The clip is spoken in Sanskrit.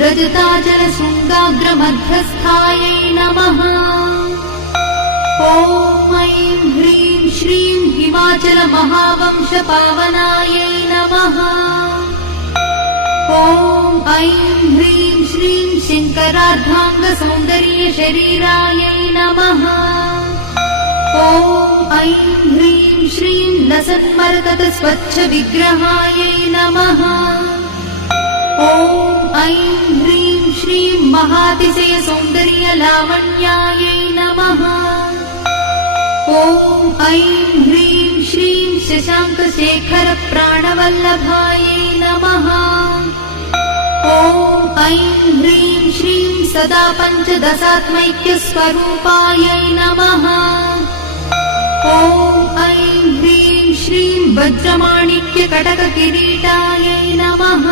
रजताचलशृङ्गाग्रमध्यस्थायै नमः। ॐ ऐं ह्रीं श्रीं हिमाचलमहावंशपावनायै नमः। ॐ ऐं ह्रीं श्रीं शङ्करार्धाङ्गसौन्दर्यशरीरायै नमः। ॐ ऐं ह्रीं श्रीं लसन्मरकतस्वच्छविग्रहायै नमः। ॐ ऐं ह्रीं श्रीं महातिशयसौन्दर्यलावण्यायै नमः। ॐ ऐं ह्रीं श्रीं शशाङ्कशेखरप्राणवल्लभायै नमः। ॐ ऐं ह्रीं श्रीं सदा पञ्चदशात्मैक्यस्वरूपायै नमः। ॐ ऐं ह्रीं श्रीं वज्रमाणिक्यकटककिरीटायै नमः।